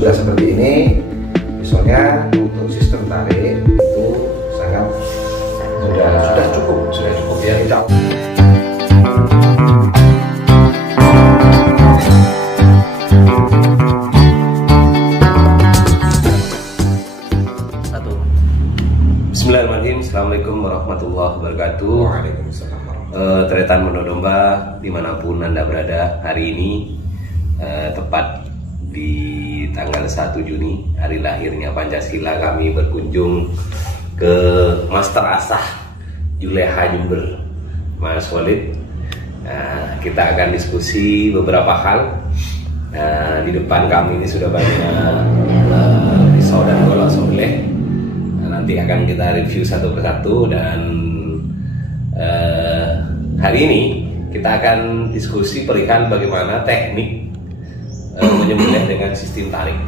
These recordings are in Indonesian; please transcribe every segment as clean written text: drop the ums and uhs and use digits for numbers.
Sudah seperti ini, misalnya untuk sistem tarik itu sangat sudah cukup ya. Tidak. Bismillahirrahmanirrahim. Assalamualaikum warahmatullahi wabarakatuh. Waalaikumsalam. Tretan Mondo Domba dimanapun Anda berada hari ini, tepat di tanggal 1 Juni hari lahirnya Pancasila, kami berkunjung ke Master Asah Juleha Jember, Mas Walid. Kita akan diskusi beberapa hal. Di depan kami ini sudah banyak pisau dan golok sembelih. Nanti akan kita review satu persatu, dan hari ini kita akan diskusi perihal bagaimana teknik menyembelih dengan sistem tarik.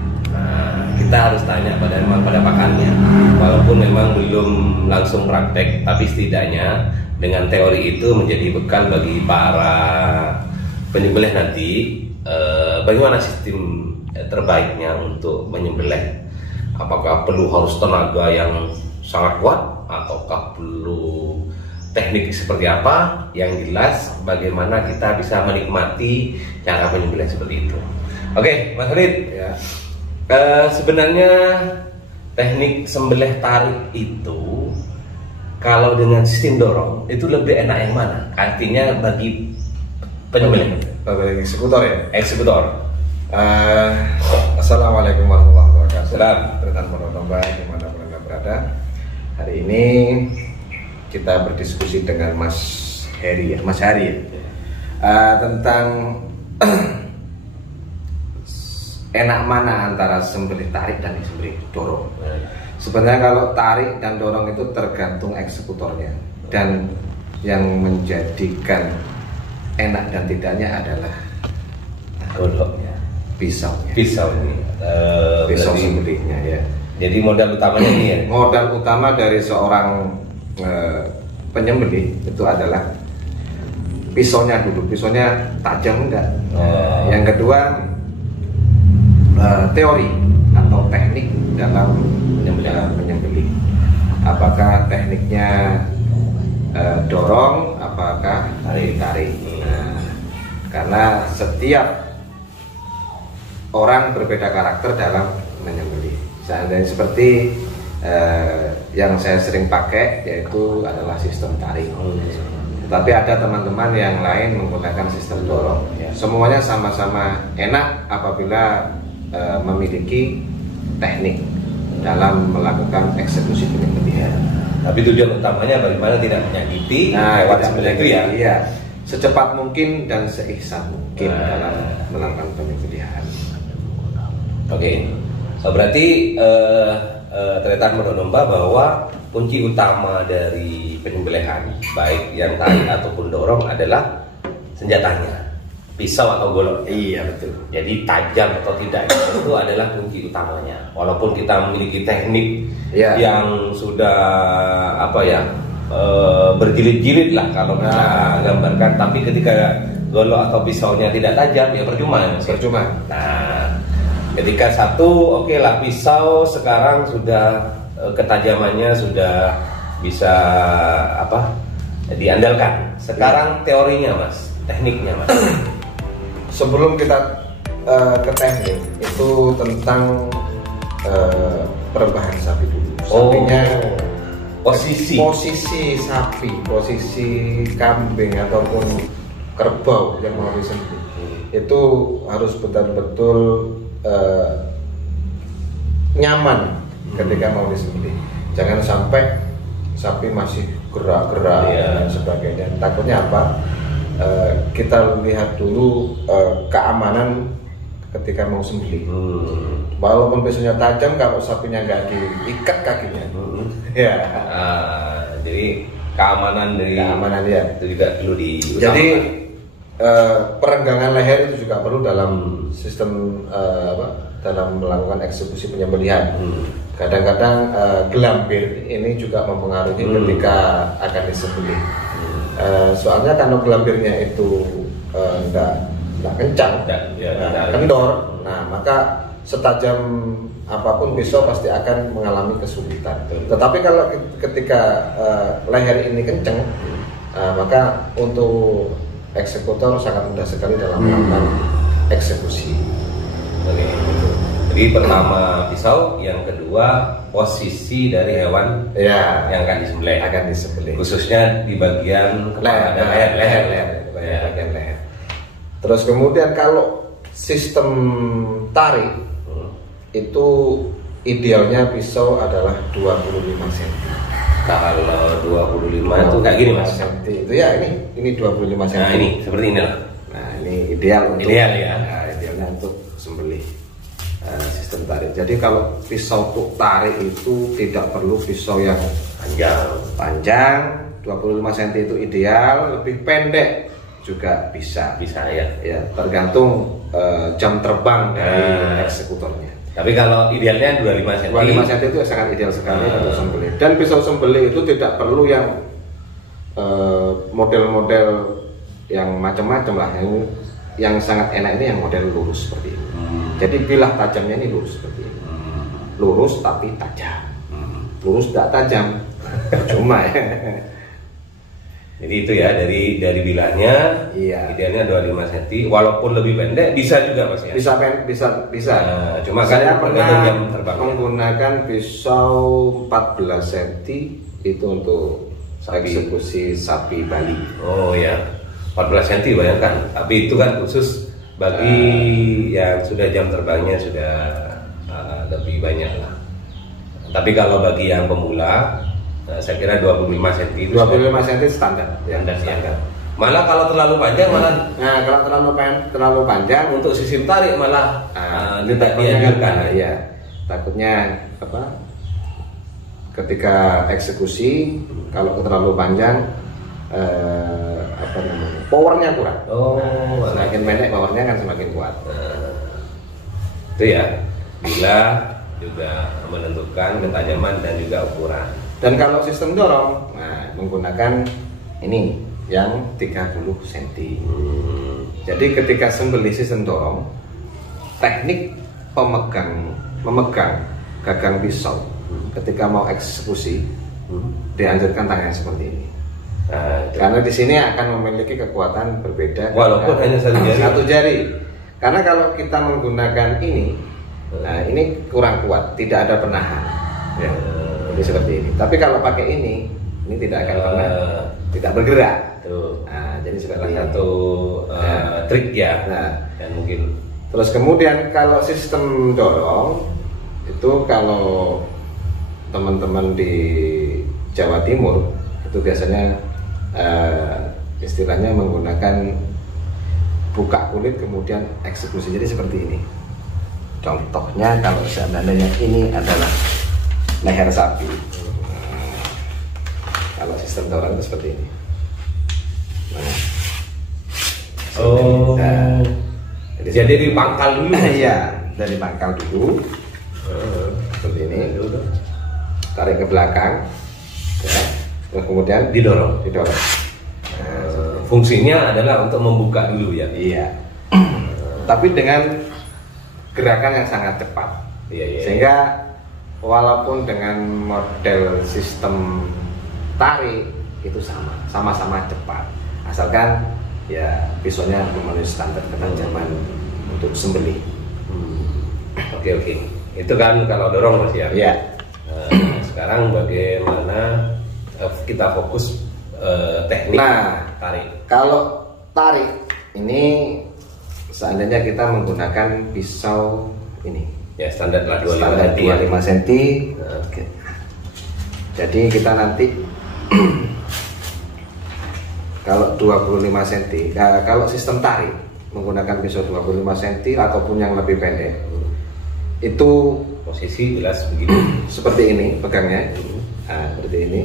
Kita harus tanya pada pakarnya, walaupun memang belum langsung praktek, tapi setidaknya dengan teori itu menjadi bekal bagi para penyembelih nanti, bagaimana sistem terbaiknya untuk menyembelih. Apakah perlu harus tenaga yang sangat kuat, ataukah perlu teknik seperti apa? Yang jelas bagaimana kita bisa menikmati cara menyembelih seperti itu. Oke, Mas Khalid, ya. Sebenarnya teknik sembelih tarik itu kalau dengan sistem dorong itu lebih enak yang mana? Artinya bagi penyembelih, Bagi eksekutor ya? Eksekutor. Assalamualaikum warahmatullahi wabarakatuh. Salam. Tretan Mondo Domba dimanapun Anda berada. Hari ini kita berdiskusi dengan Mas Heri ya, Mas Hari ya, tentang enak mana antara sembelih tarik dan sembelih dorong. Sebenarnya kalau tarik dan dorong itu tergantung eksekutornya, dan yang menjadikan enak dan tidaknya adalah Goloknya, pisau ini. Pisau sembelihnya ya. Jadi modal utamanya ini ya. Modal utama dari seorang penyembelih itu adalah pisaunya dulu. Pisaunya tajam enggak? Yang kedua, teori atau teknik dalam menyembelih. Apakah tekniknya dorong, apakah tarik? Karena setiap orang berbeda karakter dalam menyembelih. Seandainya seperti yang saya sering pakai, yaitu adalah sistem tarik. Tapi ada teman-teman yang lain menggunakan sistem dorong. Semuanya sama-sama enak apabila memiliki teknik dalam melakukan eksekusi penyembelihan. Tapi tujuan utamanya bagaimana tidak menyakiti lewat sembelih itu ya. Iya, secepat mungkin dan seihsan mungkin dalam melakukan penyembelihan. Oke, berarti Tretan Mondo Domba bahwa kunci utama dari penyembelihan, baik yang tarik ataupun dorong, adalah senjatanya, pisau atau golok. Iya, betul. Jadi tajam atau tidak itu adalah kunci utamanya. Walaupun kita memiliki teknik yang sudah berjilid-jilid lah kalau kita gambarkan, tapi ketika golok atau pisaunya tidak tajam, ya percuma. Nah, ketika satu oke lah, pisau sekarang sudah ketajamannya sudah bisa diandalkan. Sekarang teorinya Mas, tekniknya Mas. Sebelum kita ke teknik, itu tentang perubahan sapi dulu. Sapinya posisi sapi, posisi kambing ataupun kerbau yang mau disembelih itu harus betul-betul nyaman ketika mau disembelih. Jangan sampai sapi masih gerak-gerak dan sebagainya. Takutnya apa? Kita lihat dulu keamanan ketika mau sembelih. Walaupun pisaunya tajam, kalau sapinya nggak diikat kakinya, jadi keamanan ya itu juga perlu diutamakan. Jadi perenggangan leher itu juga perlu dalam sistem dalam melakukan eksekusi penyembelihan. Kadang-kadang gelambir ini juga mempengaruhi ketika akan disembelih. Soalnya kalau gelambirnya itu enggak kencang, kendor, nah maka setajam apapun pisau pasti akan mengalami kesulitan. Tetapi kalau ketika leher ini kenceng, maka untuk eksekutor sangat mudah sekali dalam melakukan eksekusi. Oke, gitu. Jadi pertama pisau, yang kedua posisi dari hewan yang akan disembelih. Khususnya di bagian kepala dan leher. Bagian leher. Terus kemudian kalau sistem tarik itu idealnya pisau adalah 25 cm. Kalau 25 itu kayak gini Mas. Itu ya ini 25 cm. Nah, ini seperti ini lah. Nah, ini ideal untuk ya. Nah, idealnya untuk sembelih sistem tarik. Jadi kalau pisau untuk tarik itu tidak perlu pisau yang panjang 25 cm itu ideal, lebih pendek juga bisa ya tergantung jam terbang dari eksekutornya. Tapi kalau idealnya 25 cm. 25 cm itu sangat ideal sekali untuk sembelih. Dan pisau sembelih itu tidak perlu yang model-model yang macam-macam lah. Yang sangat enak ini yang model lurus seperti ini. Jadi bilah tajamnya ini lurus seperti ini. Lurus tapi tajam. Lurus tidak tajam. Cuma ya. Jadi itu ya dari bilahnya. Iya. Idealnya 25 cm. Walaupun lebih pendek bisa juga Mas ya. Bisa. Nah, cuma saya kan pernah menggunakan pisau 14 cm itu untuk eksekusi sapi Bali. Oh ya. 14 cm bayangkan. Tapi itu kan khusus bagi yang sudah jam terbangnya sudah lebih banyak lah. Tapi kalau bagi yang pemula, saya kira 25 cm. 25 cm standar. Standar. Malah kalau terlalu panjang Nah, kalau terlalu panjang untuk sistem tarik malah tidak dianjurkan. Iya. Takutnya ketika eksekusi kalau terlalu panjang powernya kurang. Semakin pendek powernya kan semakin kuat. Itu ya, bila juga menentukan ketajaman dan juga ukuran. Dan kalau sistem dorong, menggunakan ini yang 30 cm. Jadi ketika sembelih sistem dorong, teknik memegang gagang pisau ketika mau eksekusi dianjurkan tangannya seperti ini. Karena di sini akan memiliki kekuatan berbeda. Walaupun hanya satu jari. Karena kalau kita menggunakan ini, ini kurang kuat, tidak ada penahan. Ya. Jadi seperti ini. Tapi kalau pakai ini tidak akan pernah tidak bergerak. Nah, jadi seperti satu trik ya. Dan mungkin. Terus kemudian kalau sistem dorong itu kalau teman-teman di Jawa Timur itu biasanya istilahnya menggunakan buka kulit kemudian eksekusi. Jadi seperti ini. Contohnya kalau seandainya ini adalah leher sapi. Kalau sistem dorong itu seperti ini. Jadi dari pangkal dulu. Iya, dari pangkal dulu. Seperti ini. Tarik ke belakang. Ya. Terus kemudian didorong. Fungsinya adalah untuk membuka dulu ya. Iya. Tapi dengan gerakan yang sangat cepat. Sehingga walaupun dengan model sistem tarik itu sama-sama cepat. Asalkan ya pisaunya memenuhi standar ketajaman untuk sembelih. Oke. Itu kan kalau dorong Mas ya. Iya. Sekarang bagaimana kita fokus teknik tarik. Kalau tarik ini seandainya kita menggunakan pisau ini ya standar lah 25 cm. Oke. Jadi kita nanti kalau 25 cm, kalau sistem tarik menggunakan pisau 25 cm ataupun yang lebih pendek, itu posisi jelas begini, seperti ini pegangnya, seperti ini.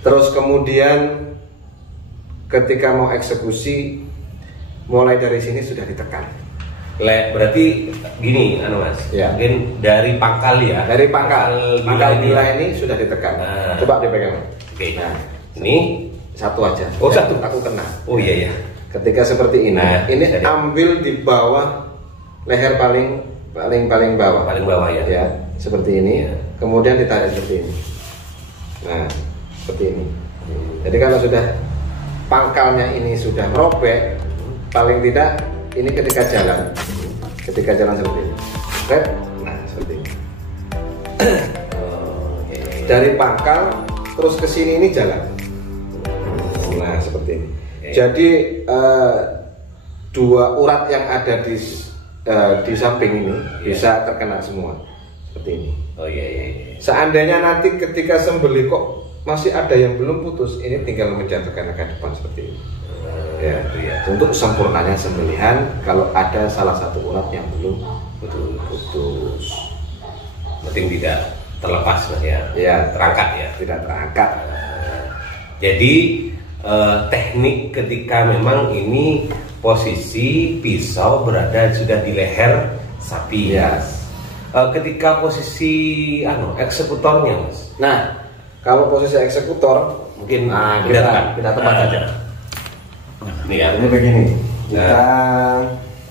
Terus kemudian ketika mau eksekusi, mulai dari sini sudah ditekan. Berarti gini, Mas. Ya. Mungkin dari pangkal ya. Dari pangkal bila ini sudah ditekan. Coba dipegang. Oke. Nah, ini satu aja. Oh, satu. Aku kena. Oh iya. Ketika seperti ini, ini ambil di bawah leher paling paling bawah. Paling bawah ya. Ya, seperti ini. Ya. Kemudian ditarik seperti ini. Nah, seperti ini. Jadi kalau sudah pangkalnya ini sudah robek, paling tidak ini ketika jalan seperti ini. Nah, seperti ini. Dari pangkal terus ke sini ini jalan. Nah, seperti ini. Jadi dua urat yang ada di samping ini bisa terkena semua seperti ini. Oh iya. Seandainya nanti ketika sembelih kok masih ada yang belum putus, ini tinggal menjatuhkan ke depan seperti ini. Ya. Untuk sempurnanya sembelihan, kalau ada salah satu urat yang belum putus, penting tidak terlepas Mas ya. Ya, terangkat ya. Tidak terangkat. Jadi teknik ketika memang ini posisi pisau berada sudah di leher sapi. Ya. Ketika posisi eksekutornya Mas. Nah, kalau posisi eksekutor mungkin kita tempat saja. Ini ya. Ini begini.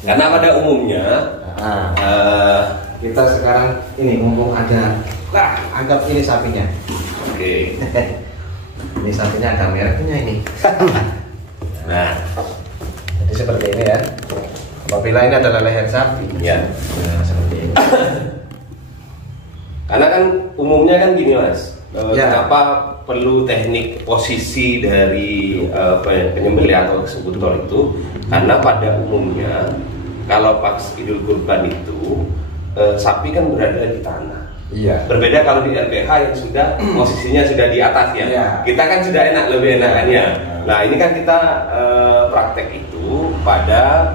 Karena pada umumnya kita sekarang ini mumpung ada, anggap ini sapinya. Oke. Ini sapinya ada mereknya ini. Nah, jadi seperti ini ya. Apabila ini adalah leher sapi, ya. Nah, seperti ini. Karena kan umumnya kan gini Mas. Ya. Kenapa perlu teknik posisi dari penyembelih atau eksekutor itu? Karena pada umumnya kalau pas Idul Kurban itu sapi kan berada di tanah. Iya. Berbeda kalau di RPH yang sudah posisinya sudah di atas ya. Iya. Kita kan sudah lebih enakannya. Nah ini kan kita praktek itu pada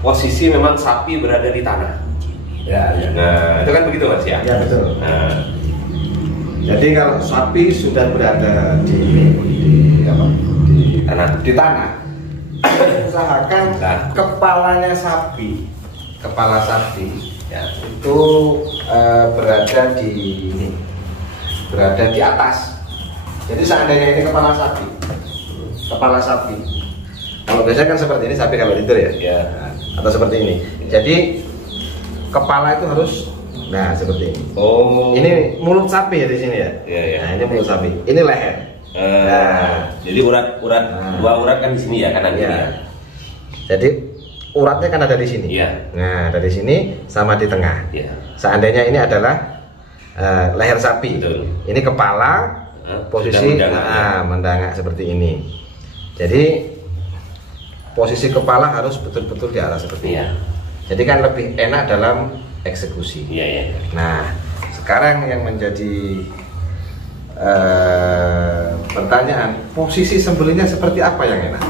posisi memang sapi berada di tanah. Ya. Nah itu kan begitu Mas ya. Ya betul. Nah, jadi kalau sapi sudah berada di tanah, usahakan kepala sapi ya, itu berada di atas. Jadi seandainya ini kepala sapi. Kalau biasanya kan seperti ini sapi kalau tidur ya. Atau seperti ini. Jadi kepala itu harus seperti ini. Oh. Ini mulut sapi ya di sini ya. Iya. Nah, ini mulut sapi. Ini leher. Jadi urat dua urat kan di sini ya kanan kiri. Ya. Jadi uratnya kan ada di sini. Iya. Nah, dari sini sama di tengah. Iya. Seandainya ini adalah leher sapi. Betul. Ini kepala posisi mendangak seperti ini. Jadi posisi kepala harus betul-betul di atas seperti ini. Jadi kan lebih enak dalam eksekusi. Iya. Nah, sekarang yang menjadi pertanyaan, posisi sembelihnya seperti apa yang enak?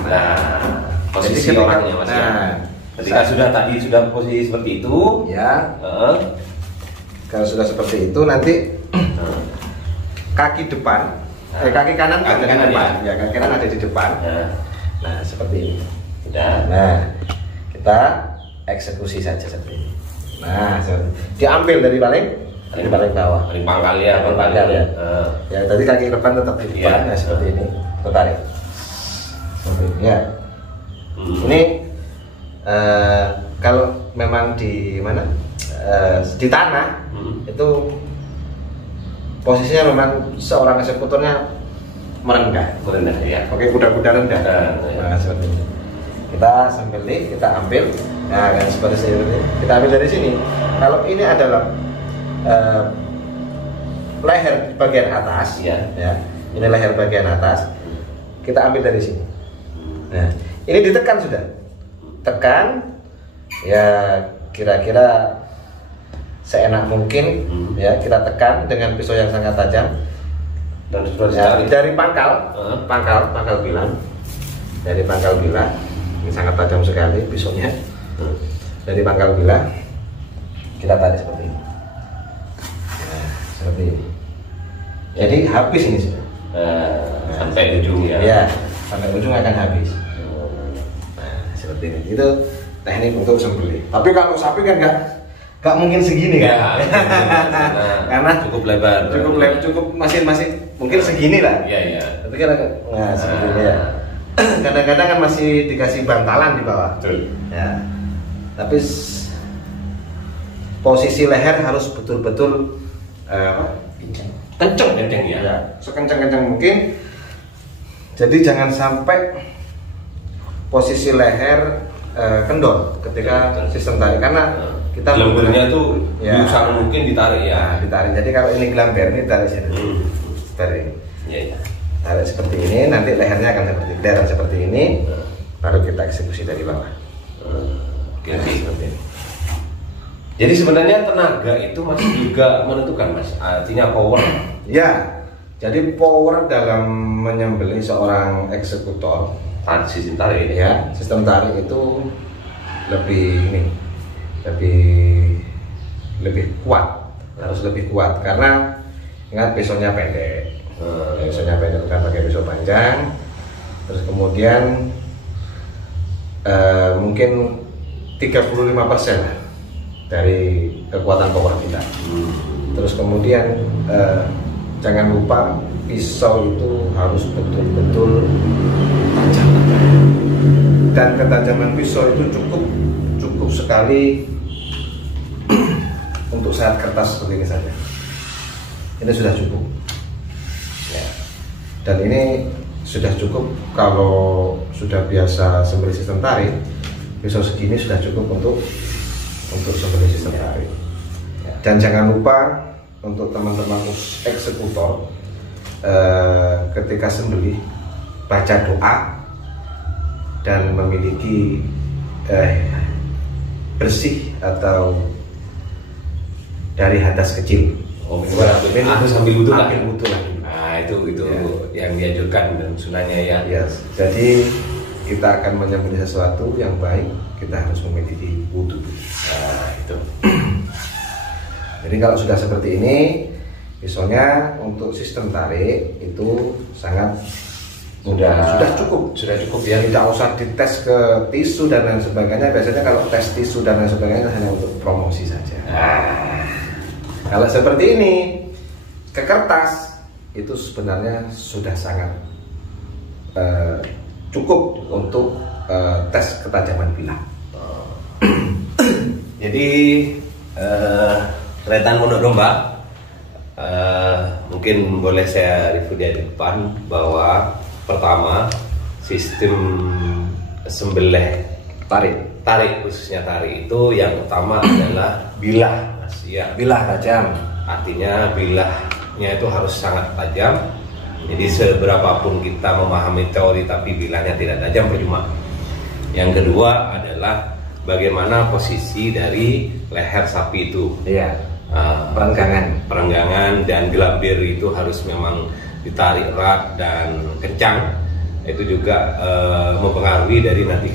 Posisi orangnya Mas. Ketika sudah posisi seperti itu, ya. Kalau sudah seperti itu nanti kaki depan, kaki kanan ada di depan. Ya, kaki kanan ada di depan. Nah, seperti ini. Sudah. Nah, kita eksekusi saja seperti ini. Nah, diambil dari paling bawah. Paling pangkal ya. Ya, tadi kaki depan tetap di depan. Nah, seperti ini. Tertarik. Seperti ini. Ya. Ini kalau memang di mana? Di tanah itu posisinya memang seorang eksekutornya merendah ya. Oke, kuda-kuda rendah. Nah, seperti ini. Kita sembelih, kita ambil. Nah, kan seperti ini. Kita ambil dari sini. Kalau ini adalah leher bagian atas, ya. Ini leher bagian atas. Kita ambil dari sini. Nah, ini ditekan sudah. Tekan. Ya, kira-kira seenak mungkin ya, kita tekan dengan pisau yang sangat tajam. Dan dari pangkal bilang. Dari pangkal bilah. Ini sangat tajam sekali pisaunya. Dari pangkal bilah kita tarik seperti ini. Nah, seperti ini. Jadi habis ini sudah. Sampai ujung ya. Ya, sampai ujung akan habis. Nah, seperti ini. Itu teknik untuk sembelih. Tapi kalau sapi kan nggak mungkin segini kan? Karena cukup lebar. Cukup masih mungkin segini lah. Iya. Tapi kan seperti ini ya. Kadang-kadang kan masih dikasih bantalan di bawah. Betul. Ya. Tapi posisi leher harus betul-betul kenceng ya. ya, sekencang-kencang mungkin. Jadi jangan sampai posisi leher kendor ketika sistem tarik, karena kita gelambernya tuh berusaha mungkin ditarik ya. Nah, ditarik. Jadi kalau ini gelamber ini tarik tarik. Ya. Tarik seperti ini, nanti lehernya akan seperti ini, baru kita eksekusi dari bawah. Oke. Seperti ini. Jadi sebenarnya tenaga itu masih juga menentukan, Mas. Artinya power. Ya. Jadi power dalam menyembelih seorang eksekutor, sistem tarik ya, sistem tarik itu lebih kuat, harus lebih kuat, karena ingat pisaunya pendek. Pisaunya pendek, bukan pakai pisau panjang. Terus kemudian mungkin 35% lah dari kekuatan power kita. Terus kemudian jangan lupa pisau itu harus betul-betul tajam, dan ketajaman pisau itu cukup sekali untuk saat kertas seperti ini saja. Ini sudah cukup ya. Dan ini sudah cukup kalau sudah biasa sembelih sistem tarik, pisau segini sudah cukup untuk sembelih sistem tarik. Dan jangan lupa untuk teman-teman eksekutor, ketika sembelih baca doa dan memiliki bersih atau dari hadas kecil. Aku sambil wudhu lah. Nah, itu ya. Yang dianjurkan dalam sunahnya ya. Yes. Jadi kita akan menyembelih sesuatu yang baik, kita harus memiliki wudhu. Nah, itu. Jadi kalau sudah seperti ini, pisaunya untuk sistem tarik itu sangat mudah. Sudah cukup ya. Tidak usah dites ke tisu dan lain sebagainya. Biasanya kalau tes tisu dan lain sebagainya hanya untuk promosi saja. Kalau seperti ini ke kertas itu sebenarnya sudah sangat cukup untuk tes ketajaman bilah. Jadi Retan Pondok Domba, mungkin boleh saya review dari depan bahwa pertama sistem sembelih tarik khususnya tarik itu yang utama adalah bilah, Mas. Ya, bilah tajam. Artinya bilahnya itu harus sangat tajam. Jadi seberapapun kita memahami teori tapi bilahnya tidak tajam percuma. Yang kedua adalah bagaimana posisi dari leher sapi itu. Iya. Perenggangan dan gelambir itu harus memang ditarik erat dan kencang. Itu juga mempengaruhi dari nanti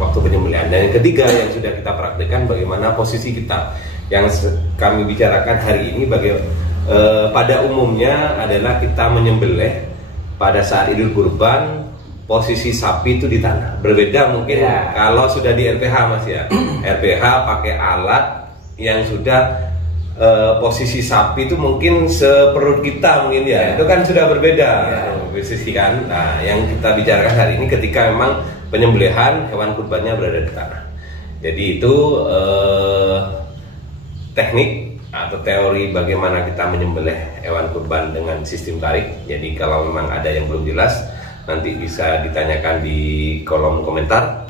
waktu penyembelihan. Dan yang ketiga yang sudah kita praktekkan bagaimana posisi kita. Yang kami bicarakan hari ini pada umumnya adalah kita menyembelih pada saat Idul Kurban, posisi sapi itu di tanah. Berbeda mungkin kalau sudah di RPH, Mas ya. RPH pakai alat yang sudah posisi sapi itu mungkin seperut kita mungkin ya. Itu kan sudah berbeda posisi kan. Nah, yang kita bicarakan hari ini ketika memang penyembelihan hewan kurbannya berada di tanah. Jadi itu teknik atau teori bagaimana kita menyembelih hewan kurban dengan sistem tarik. Jadi kalau memang ada yang belum jelas, nanti bisa ditanyakan di kolom komentar.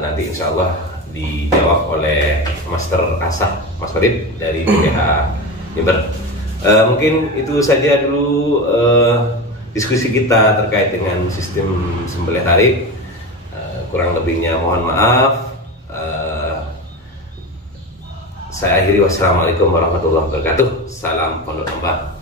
Nanti insya Allah dijawab oleh Master Asah, Mas Fadid dari BPH Jember. Mungkin itu saja dulu diskusi kita terkait dengan sistem sembelih tarik. Kurang lebihnya mohon maaf. Saya akhiri, wassalamualaikum warahmatullahi wabarakatuh. Salam Pondok Domba.